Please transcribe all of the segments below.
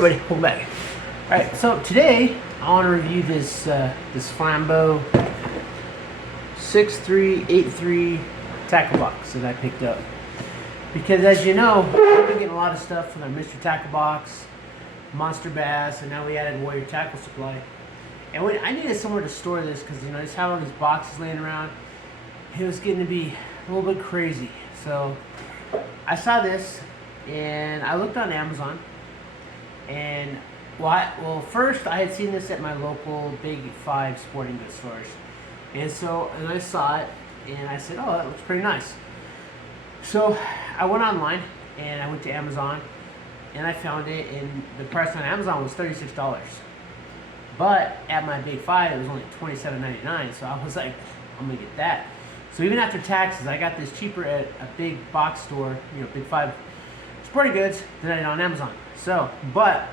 Everybody, welcome back. All right, so today I want to review this this Flambeau 6383 tackle box that I picked up. Because as you know, we've been getting a lot of stuff from our Mr. Tackle Box, Monster Bass, and now we added Warrior Tackle Supply. And I needed somewhere to store this because I just have all these boxes laying around. It was getting to be a little bit crazy. So I saw this and I looked on Amazon. And well, first I had seen this at my local Big 5 sporting goods stores. And I saw it and I said, oh, that looks pretty nice. So I went online and I went to Amazon and I found it, and the price on Amazon was $36. But at my Big 5 it was only $27.99, so I was like, I'm gonna get that. So even after taxes, I got this cheaper at a big box store, Big 5 sporting goods, than I did on Amazon. So I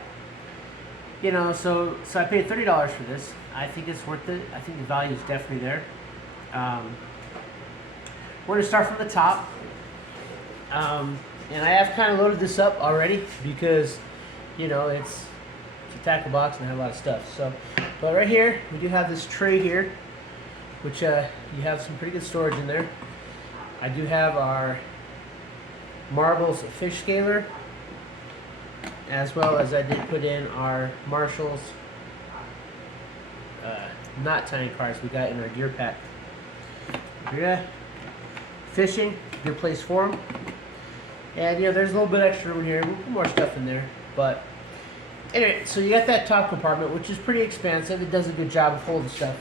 paid $30 for this. I think it's worth it. I think the value is definitely there. We're gonna start from the top. And I have kind of loaded this up already because, it's a tackle box and I have a lot of stuff. So, but right here, we do have this tray here, which you have some pretty good storage in there. I do have our Marbles fish scaler, as well as I did put in our Marshall's knot tying cards we got in our gear pack. Yeah, fishing, good place for them. And there's a little bit extra room here, more stuff in there. But anyway, so you got that top compartment, which is pretty expansive. It does a good job of holding stuff.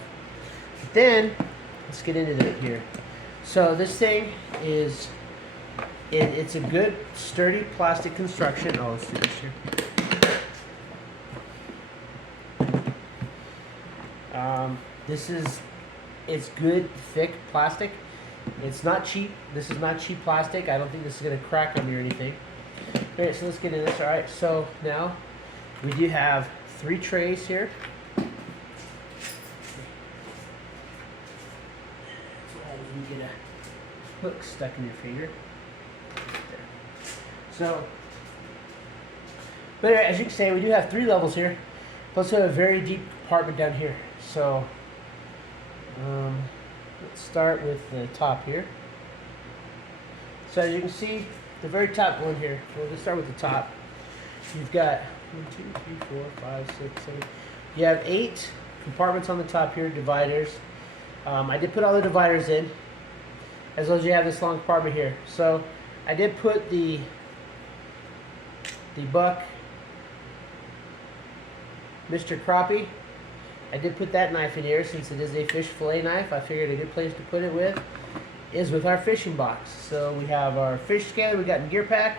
But then let's get into it here. So this thing is, it's a good sturdy plastic construction. Oh, let's do this here. It's good thick plastic. It's not cheap. This is not cheap plastic. I don't think this is going to crack on me or anything. Alright, so let's get into this. Alright, so now we do have 3 trays here. So you get a hook stuck in your finger. There. So, but as you can see, we do have 3 levels here. Plus we have a very deep compartment down here. So, let's start with the top here. So as you can see, the very top one here, we'll just start with the top. You've got 1, 2, 3, 4, 5, 6, 7. You have 8 compartments on the top here, dividers. I did put all the dividers in, as well as you have this long compartment here. So I did put the buck Mr. Crappie. I did put that knife in here since it is a fish fillet knife. I figured a good place to put it is with our fishing box. So we have our fish scaler we got in gear pack,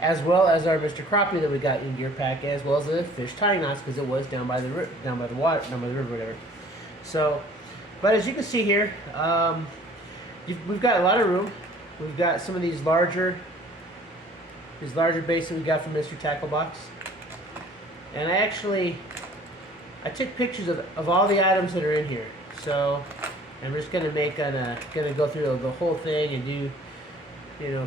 as well as our Mr. Crappie that we got in gear pack, as well as the fish tying knots because it was down by the river, whatever. So, but as you can see here, we've got a lot of room. We've got some of these larger baits that we got from Mr. Tackle Box, and I took pictures of all the items that are in here. So I'm just gonna go through the whole thing and do,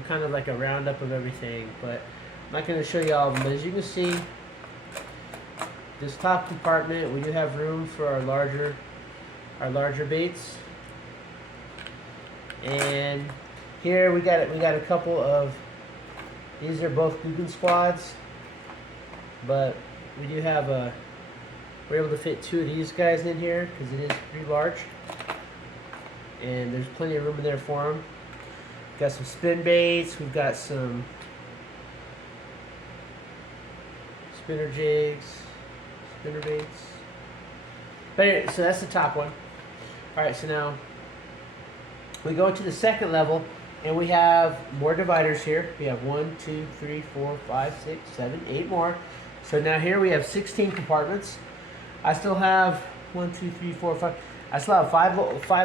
kind of like a roundup of everything. But I'm not gonna show you all of them. But as you can see, this top compartment, we do have room for our larger baits. And here we got a couple of, these are both Guggen squads, but we do have we're able to fit 2 of these guys in here because it is pretty large, and there's plenty of room in there for them. We've got some spin baits. We've got some spinner jigs, spinner baits. But anyway, so that's the top one. All right, so now we go to the second level, and we have more dividers here. We have 1, 2, 3, 4, 5, 6, 7, 8 more. So now here we have 16 compartments. I still have 1, 2, 3, 4, 5. I still have five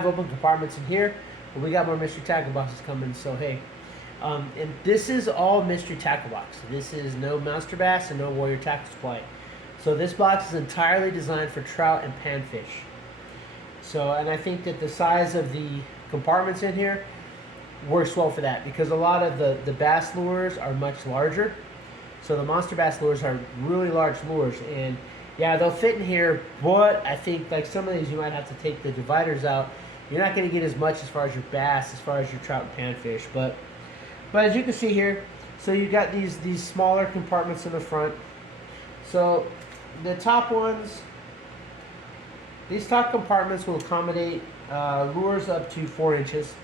open compartments in here, but we got more mystery tackle boxes coming. So hey, and this is all mystery tackle box. This is no Monster Bass and no Warrior Tackle Supply. So this box is entirely designed for trout and panfish. So, and I think that the size of the compartments in here works well for that, because a lot of the bass lures are much larger. So the monster bass lures are really large lures, and yeah, they'll fit in here, but I think like some of these you might have to take the dividers out. You're not going to get as much as far as your bass, as far as your trout and panfish, but as you can see here, so you got these smaller compartments in the front. So the top ones, these top compartments will accommodate lures up to 4 inches.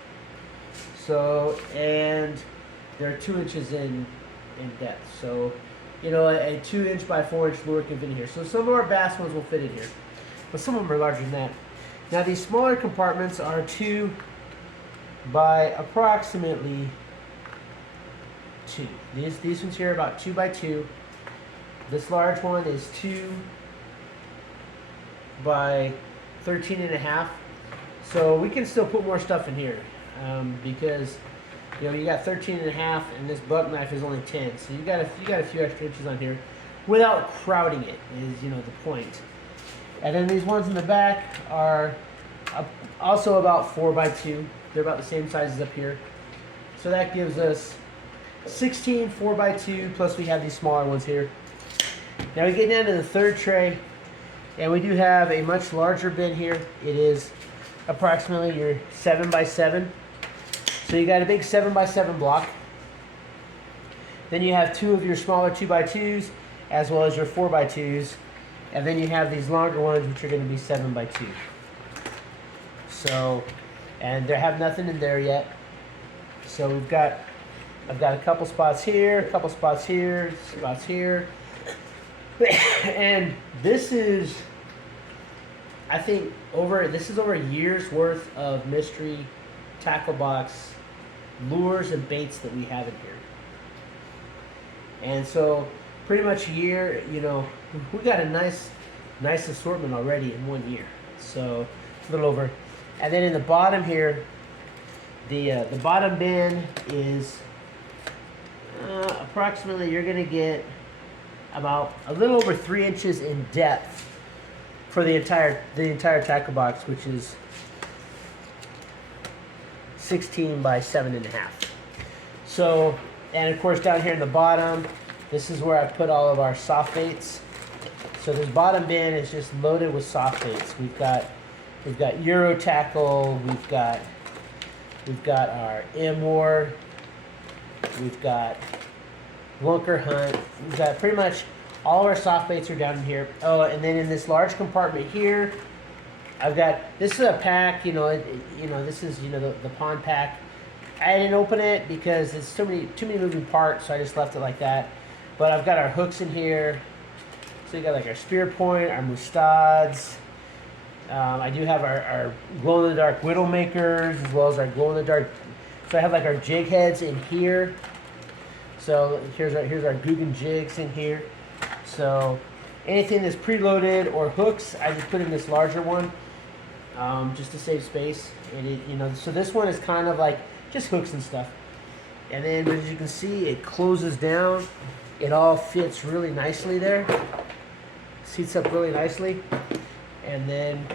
So, and they're 2 inches in depth. So, you know, a 2-inch by 4-inch lure can fit in here. So some of our bass ones will fit in here, but some of them are larger than that. Now these smaller compartments are 2 by approximately 2. These ones here are about 2 by 2. This large one is 2 by 13.5. So we can still put more stuff in here because you know you got 13.5 and this buck knife is only 10. So you got a few extra inches on here without crowding it is, you know, the point. And then these ones in the back are also about 4 by 2. They're about the same size as up here. So that gives us 16 4 by 2, plus we have these smaller ones here. Now we get down to the third tray, and we do have a much larger bin here. It is approximately your 7 by 7. So you got a big 7 by 7 block. Then you have 2 of your smaller 2 by 2s, as well as your 4 by 2s. And then you have these longer ones, which are going to be 7 by 2. So, and they have nothing in there yet. So I've got a couple spots here, a couple spots here, spots here. And this is, I think, this is over a year's worth of mystery tackle box lures and baits that we have in here. And so pretty much a year, you know, we got a nice assortment already in 1 year. So a little over. And then in the bottom here, the bottom bin is approximately, you're going to get about a little over 3 inches in depth for the entire tackle box, which is 16 by 7.5. So, and of course down here in the bottom, this is where I put all of our soft baits. So this bottom bin is just loaded with soft baits. We've got Euro tackle, we've got our M-War, we've got Lunker Hunt, we've got pretty much all of our soft baits are down in here. Oh, and then in this large compartment here, I've got, this is a pack, you know, this is, you know, the pond pack. I didn't open it because it's too many moving parts, so I just left it like that. But I've got our hooks in here. So you got like our spear point, our mustads. I do have our glow-in-the-dark whittle makers, as well as our glow-in-the-dark. So I have like our jig heads in here. So here's our Guggen jigs in here. So anything that's preloaded or hooks, I just put in this larger one, just to save space. And it, you know, so this one is kind of like just hooks and stuff. And then as you can see, it closes down. It all fits really nicely there. Seats up really nicely. And then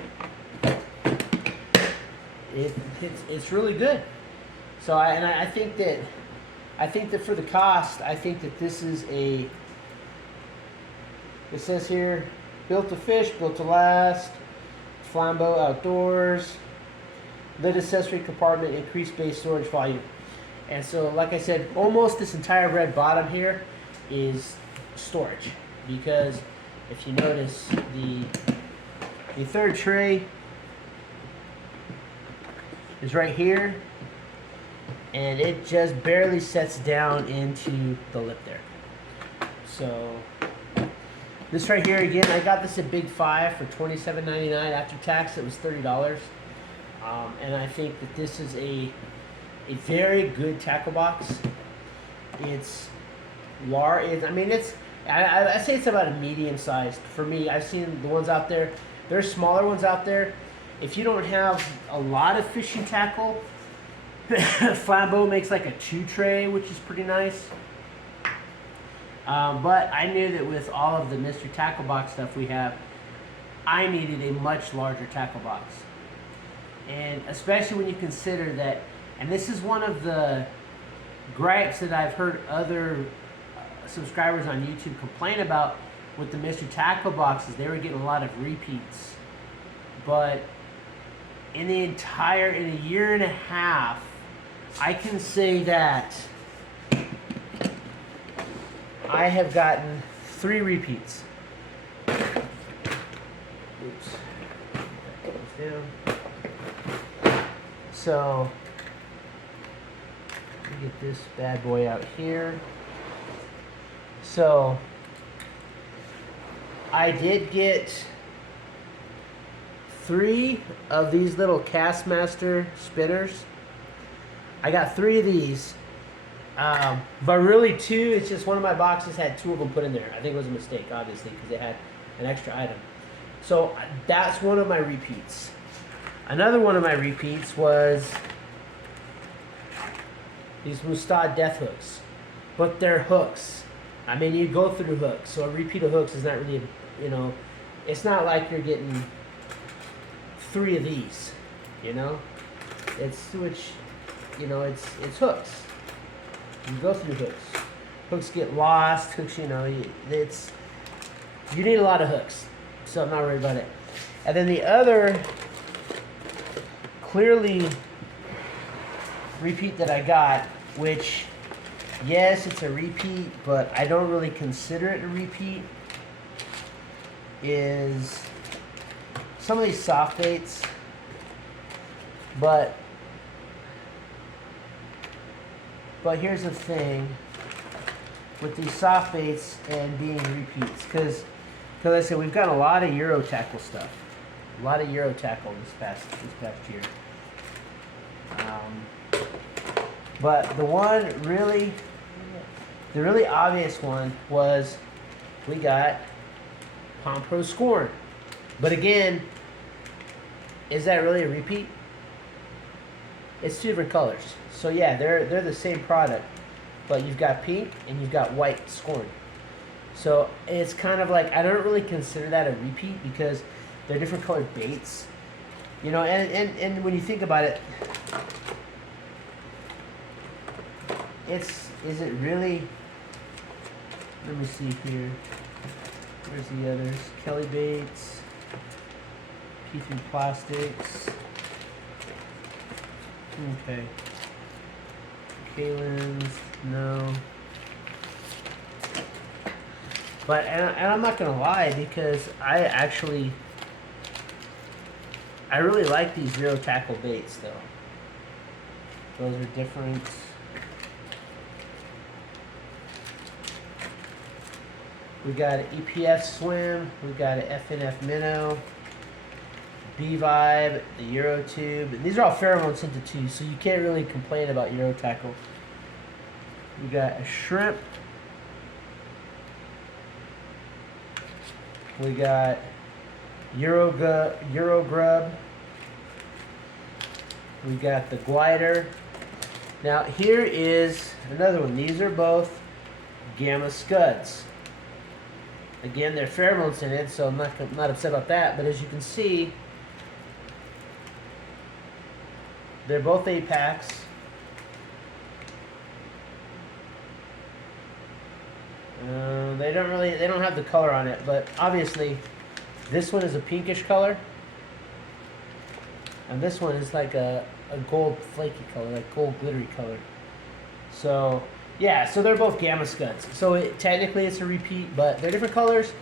it's really good. So I think that for the cost, I think that this is it says here, built to fish, built to last, Flambeau outdoors, lid accessory compartment, increased base storage volume. And so, like I said, almost this entire red bottom here is storage, because if you notice, the third tray is right here, and it just barely sets down into the lip there. So this right here, again, I got this at Big 5 for $27.99. After tax, it was $30. And I think that this is a very good tackle box. It's large. I mean, I say it's about a medium sized. For me, I've seen the ones out there. There's smaller ones out there. If you don't have a lot of fishing tackle, Flambeau makes like a 2 tray, which is pretty nice. But I knew that with all of the Mr. Tackle Box stuff we have, I needed a much larger tackle box. And especially when you consider that, and this is one of the gripes that I've heard other subscribers on YouTube complain about with the Mr. Tackle boxes, they were getting a lot of repeats. But in a year and a half, I can say that I have gotten 3 repeats. Oops. That goes down. So, let me get this bad boy out here. So, I did get 3 of these little Castmaster spinners. I got 3 of these. But really 2, it's just one of my boxes had 2 of them put in there. I think it was a mistake, obviously, because it had an extra item. So that's one of my repeats. Another one of my repeats was these Mustad death hooks. But they're hooks. I mean, you go through hooks. So a repeat of hooks is not really, it's not like you're getting 3 of these, It's it's hooks. You go through hooks. Hooks get lost. Hooks, you need a lot of hooks. So I'm not worried about it. And then the other clearly repeat that I got, which, yes, it's a repeat, but I don't really consider it a repeat, is some of these soft baits. But here's the thing with these soft baits and being repeats, because I said we've got a lot of Euro tackle stuff, a lot of Euro tackle this past year. But the really obvious one was we got Palm Pro Scorn. But again, is that really a repeat? It's 2 different colors. So yeah, they're the same product, but you've got pink and you've got white Scorn. So it's kind of like, I don't really consider that a repeat because they're different colored baits. And when you think about it, is it really, let me see here. Where's the others? Kelly Baits, P3 Plastics. Okay. Kalen's, no. But, and I'm not going to lie, because I really like these Zero Tackle baits, though. Those are different. We got an EPF Swim, we got an FNF Minnow, B-Vibe, the Euro Tube. And these are all pheromone scented too, so you can't really complain about Euro Tackle. We got a Shrimp. We got Euro Grub. We got the Glider. Now here is another one. These are both Gamma Scuds. Again, they're pheromone scented, so I'm not upset about that. But as you can see, they're both 8-packs. They don't have the color on it, but obviously this one is a pinkish color, and this one is like a gold flaky color, like gold glittery color. So yeah, so they're both Gamma Scuds. So technically it's a repeat, but they're different colors,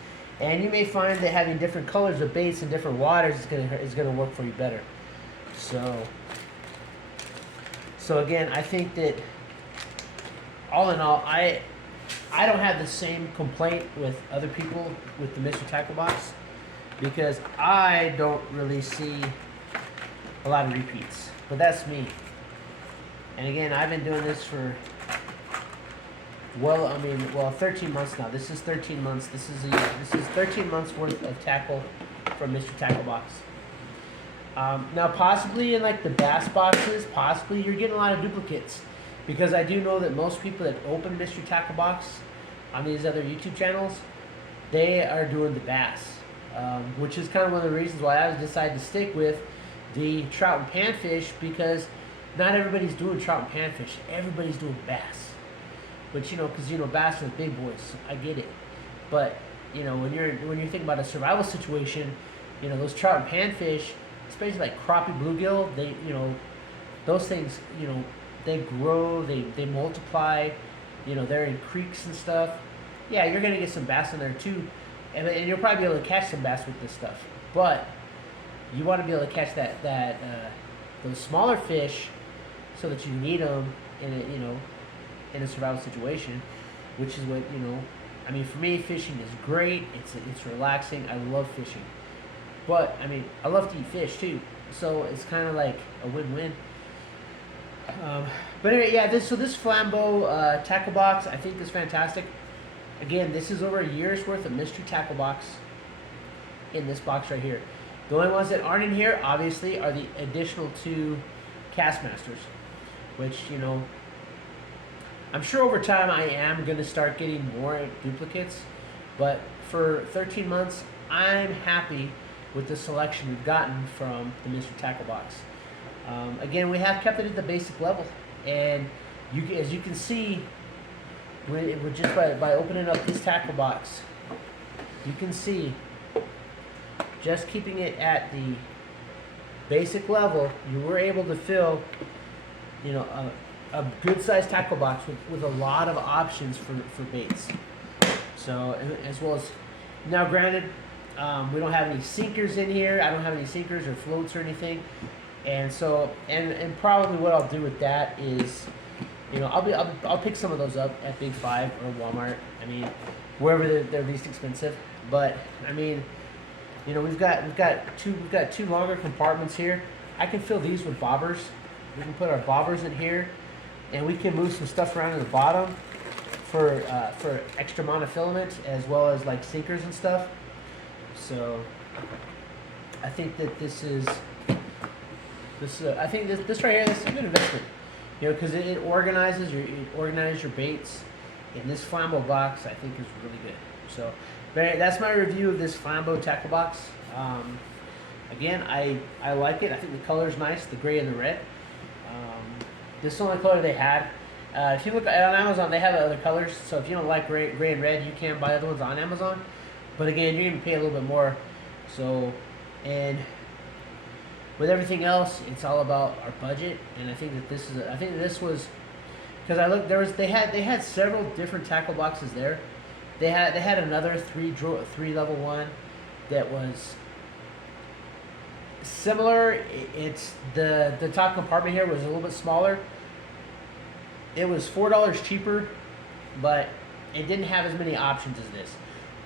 and you may find that having different colors of baits in different waters is gonna work for you better. So again, I think that all in all, I don't have the same complaint with other people with the Mr. Tackle Box, because I don't really see a lot of repeats. But that's me. And again, I've been doing this for 13 months now. This is 13 months. This is 13 months worth of tackle from Mr. Tackle Box. Now, possibly in like the bass boxes, possibly you're getting a lot of duplicates, because I do know that most people that open Mr. Tackle Box on these other YouTube channels, they are doing the bass, which is kind of one of the reasons why I decided to stick with the trout and panfish, because not everybody's doing trout and panfish. Everybody's doing bass. Which, because bass are big boys, I get it. But when you're thinking about a survival situation, those trout and panfish, especially like crappie, bluegill, they those things, they grow, they multiply, they're in creeks and stuff. Yeah, you're gonna get some bass in there too, and you'll probably be able to catch some bass with this stuff. But you want to be able to catch those smaller fish, so that you can eat them in a survival situation, which is what I mean, for me, fishing is great. It's relaxing. I love fishing, but I mean, I love to eat fish too. So it's kind of like a win-win. But anyway, yeah. This Flambeau tackle box, I think, is fantastic. Again, this is over a year's worth of mystery tackle box in this box right here. The only ones that aren't in here, obviously, are the additional 2 Castmasters, which I'm sure over time I am going to start getting more duplicates, but for 13 months, I'm happy with the selection we've gotten from the mystery tackle box. Again, we have kept it at the basic level, and as you can see, with just by opening up this tackle box, you can see, just keeping it at the basic level, you were able to fill, a good sized tackle box with a lot of options for baits. So, as well as, now granted, we don't have any sinkers in here. I don't have any sinkers or floats or anything. And so, and probably what I'll do with that is, I'll pick some of those up at Big 5 or Walmart. I mean, wherever they're least expensive. But I mean, we've got two longer compartments here. I can fill these with bobbers. We can put our bobbers in here, and we can move some stuff around in the bottom for extra monofilament, as well as like sinkers and stuff. So I think that this right here, this is a good investment. Because it organizes your baits, and this Flambeau box, I think, is really good. So that's my review of this Flambeau tackle box. Again, I like it. I think the color's nice, the gray and the red. This is the only color they had. If you look on Amazon, they have other colors. So if you don't like gray and red, you can buy other ones on Amazon. But again, you're going to pay a little bit more. So, and with everything else, it's all about our budget. And I think that this was, because I looked, they had several different tackle boxes there. They had another three level one that was similar. It's the top compartment here was a little bit smaller. It was $4 cheaper, but it didn't have as many options as this.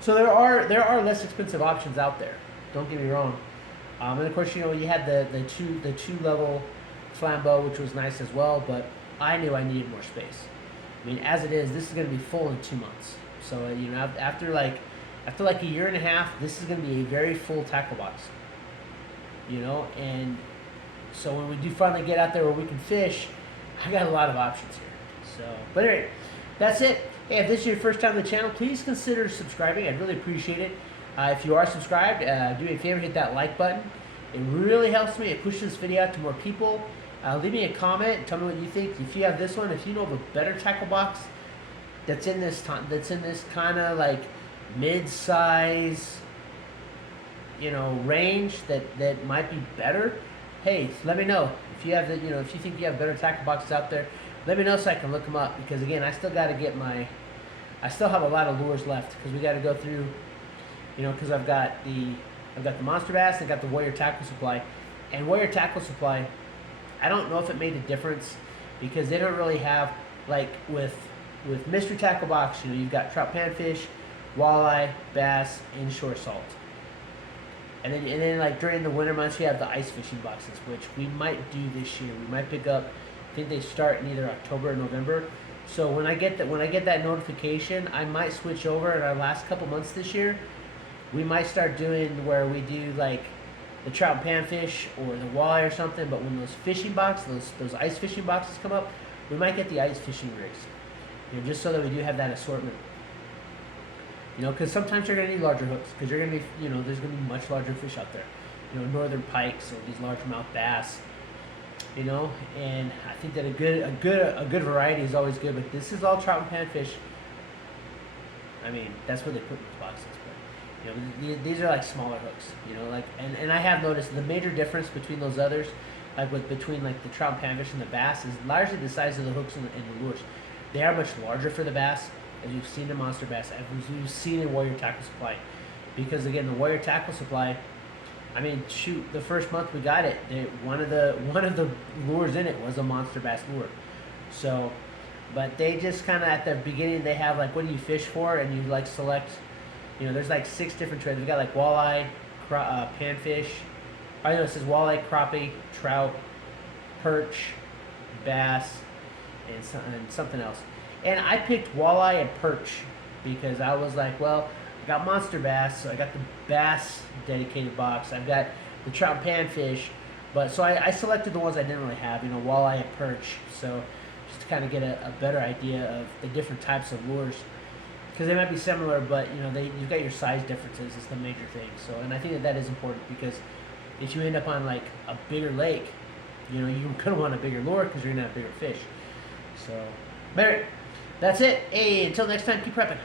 So there are less expensive options out there. Don't get me wrong. And of course, you had the two level Flambeau, which was nice as well. But I knew I needed more space. I mean, as it is, this is going to be full in 2 months. So after like a year and a half, this is going to be a very full tackle box. And so when we do finally get out there where we can fish, I got a lot of options here. So, but anyway, that's it. Hey, if this is your first time on the channel, please consider subscribing. I'd really appreciate it. If you are subscribed, do me a favor, hit that like button. It really helps me. It pushes this video out to more people. Leave me a comment. Tell me what you think. If you have this one, if you know of a better tackle box that's in this kind of like mid-size, range that might be better, hey, let me know. If you have if you think you have better tackle boxes out there, let me know so I can look them up. Because again, I still have a lot of lures left, because we got to go through. Because I've got the Monster Bass, I got the Warrior Tackle Supply, and Warrior Tackle Supply, I don't know if it made a difference, because they don't really have, like with Mystery Tackle Box, you've got trout, panfish, walleye, bass, and shore salt. And then like during the winter months, you have the ice fishing boxes, which we might do this year. We might pick up. I think they start in either October or November. So when I get that notification, I might switch over in our last couple months this year. We might start doing where we do like the trout and panfish or the walleye or something. But when those fishing boxes, those ice fishing boxes come up, we might get the ice fishing rigs. Just so that we do have that assortment. Because sometimes you're going to need larger hooks, because you're going to be, there's going to be much larger fish out there. Northern pikes or these largemouth bass. you know. And I think that a good variety is always good. But this is all trout and panfish. I mean, that's what they put in these boxes. But you know, these are like smaller hooks. You know, like and I have noticed the major difference between those others, like between like the trout and panfish and the bass, is largely the size of the hooks and the lures. They are much larger for the bass, as you've seen in Monster Bass, as you've seen in Warrior Tackle Supply. Because again, the Warrior Tackle Supply, I mean, shoot, the first month we got it, one of the lures in it was a Monster Bass lure. So, but they just kind of at the beginning they have like, what do you fish for, and you like select, you know, there's like 6 different traits. We got like walleye, panfish. I know it says walleye, crappie, trout, perch, bass, and something else. And I picked walleye and perch because I was like, well, I got monster bass, so I got the bass dedicated box. I've got the trout and panfish, but so I selected the ones I didn't really have, you know, walleye and perch. So just to kind of get a better idea of the different types of lures, because they might be similar, but you know, you've got your size differences is the major thing. So, and I think that is important because if you end up on like a bigger lake, you know, you're gonna want a bigger lure because you're gonna have bigger fish. So, Barrett, that's it. Hey, until next time, keep prepping.